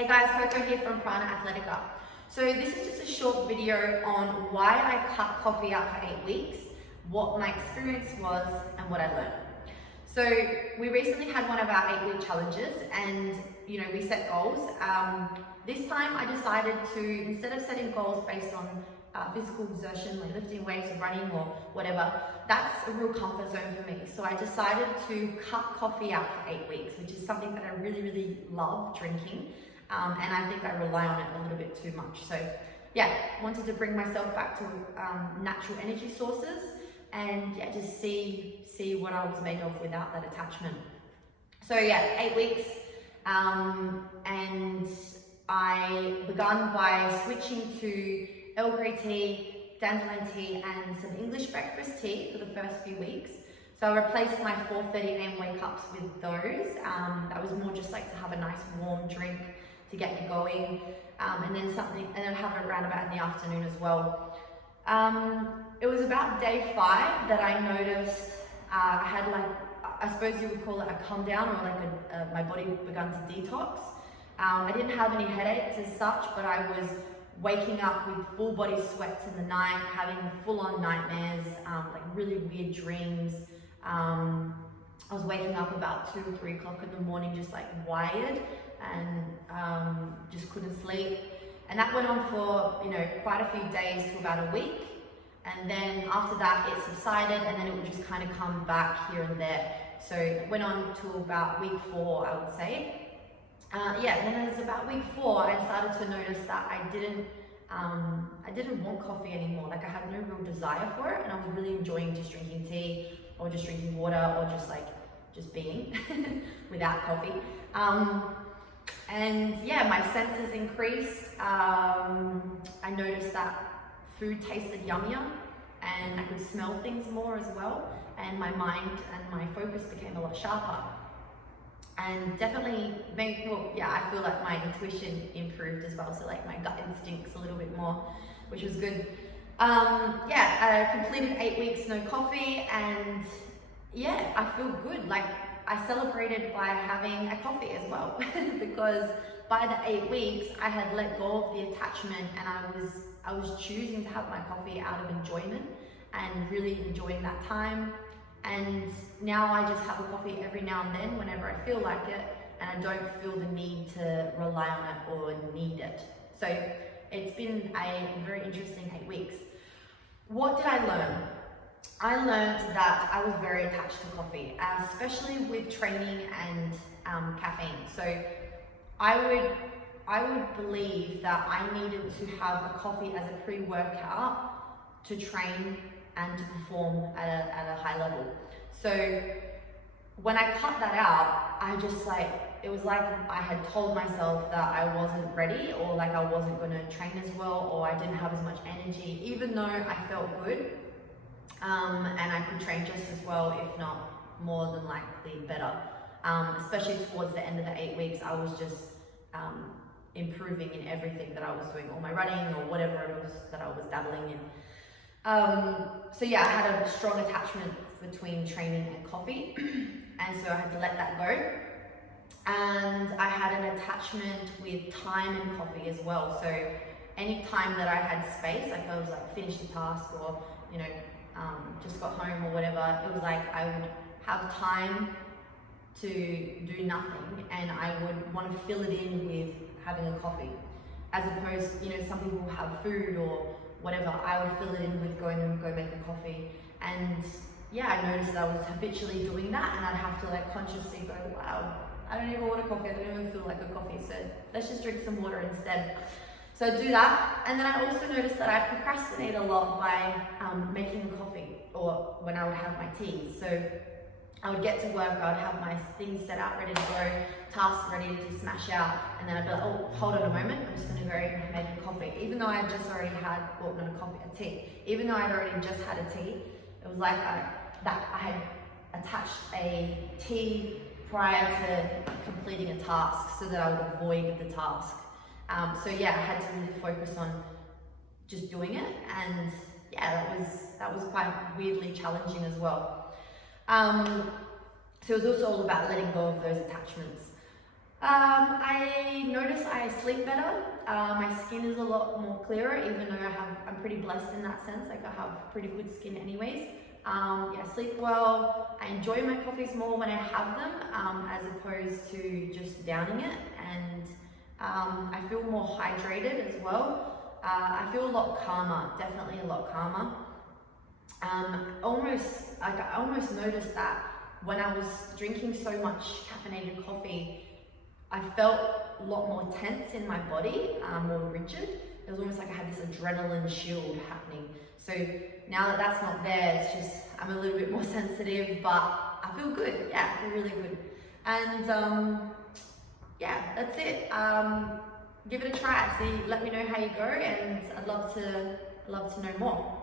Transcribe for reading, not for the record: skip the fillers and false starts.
Hey guys, Coco here from Prana Athletica. So this is just a short video on why I cut coffee out for 8 weeks, what my experience was, and what I learned. So we recently had one of our 8-week challenges and we set goals. This time I decided to, instead of setting goals based on physical exertion, like lifting weights or running or whatever, that's a real comfort zone for me. So I decided to cut coffee out for 8 weeks, which is something that I really love drinking. And I think I rely on it a little bit too much. So yeah, wanted to bring myself back to natural energy sources and yeah, just see what I was made of without that attachment. So yeah, 8 weeks. And I began by switching to Earl Grey tea, dandelion tea, and some English breakfast tea for the first few weeks. So I replaced my 4:30 AM wake ups with those. That was more just like to have a nice warm drink to get me going, and then have it around about in the afternoon as well. It was about day 5 that I noticed I had, like, I suppose you would call it a come down, or like my body began to detox. I didn't have any headaches as such, but I was waking up with full body sweats in the night, having full on nightmares, like really weird dreams. I was waking up about 2 or 3 o'clock in the morning, just like wired, and just couldn't sleep. And that went on for quite a few days to about a week. And then after that it subsided, and then it would just kind of come back here and there. So it went on to about week 4, I would say. And then it was about week 4 I started to notice that I didn't want coffee anymore. Like, I had no real desire for it, and I was really enjoying just drinking tea or just drinking water or just being without coffee. And yeah, my senses increased. I noticed that food tasted yummier and I could smell things more as well. And my mind and my focus became a lot sharper. And definitely I feel like my intuition improved as well. So like my gut instincts a little bit more, which was good. I completed 8 weeks no coffee, and yeah, I feel good. Like, I celebrated by having a coffee as well because by the 8 weeks I had let go of the attachment, and I was choosing to have my coffee out of enjoyment and really enjoying that time. And now I just have a coffee every now and then whenever I feel like it, and I don't feel the need to rely on it or need it. So it's been a very interesting 8 weeks. What did I learn? I learned that I was very attached to coffee, especially with training and caffeine. So I would believe that I needed to have a coffee as a pre-workout to train and to perform at a high level. So when I cut that out, it was like I had told myself that I wasn't ready, or like I wasn't going to train as well, or I didn't have as much energy, even though I felt good. And I could train just as well, if not more than likely better. Especially towards the end of the 8 weeks, I was just improving in everything that I was doing, all my running or whatever it was that I was dabbling in. So yeah, I had a strong attachment between training and coffee, and so I had to let that go. And I had an attachment with time and coffee as well. So any time that I had space, like I was like finished a task or just got home or whatever, it was like I would have time to do nothing, and I would want to fill it in with having a coffee, as opposed, some people have food or whatever. I would fill it in with go make a coffee. And yeah, I noticed that I was habitually doing that, and I'd have to like consciously go, wow, I don't even want a coffee, I don't even feel like a coffee, so let's just drink some water instead. So I'd do that. And then I also noticed that I procrastinate a lot by making coffee, or when I would have my teas. So I would get to work, I would have my things set out, ready to go, tasks ready to smash out, and then I'd be like, oh, hold on a moment, I'm just gonna go make a coffee. Even though I just already had, well, not a coffee, a tea. Even though I'd already just had a tea, it was like I had attached a tea prior to completing a task so that I would avoid the task. So yeah, I had to really focus on just doing it, and yeah, that was quite weirdly challenging as well. So it was also all about letting go of those attachments. I notice I sleep better. My skin is a lot more clearer, even though I'm pretty blessed in that sense. Like I have pretty good skin anyways. Yeah, I sleep well. I enjoy my coffees more when I have them, as opposed to just downing it. And I feel more hydrated as well. I feel a lot calmer, definitely a lot calmer. I almost noticed that when I was drinking so much caffeinated coffee, I felt a lot more tense in my body, more rigid. It was almost like I had this adrenaline shield happening. So now that that's not there, it's just, I'm a little bit more sensitive, but I feel good. Yeah, I feel really good. And yeah, that's it. Give it a try. See, let me know how you go, and I'd love to know more.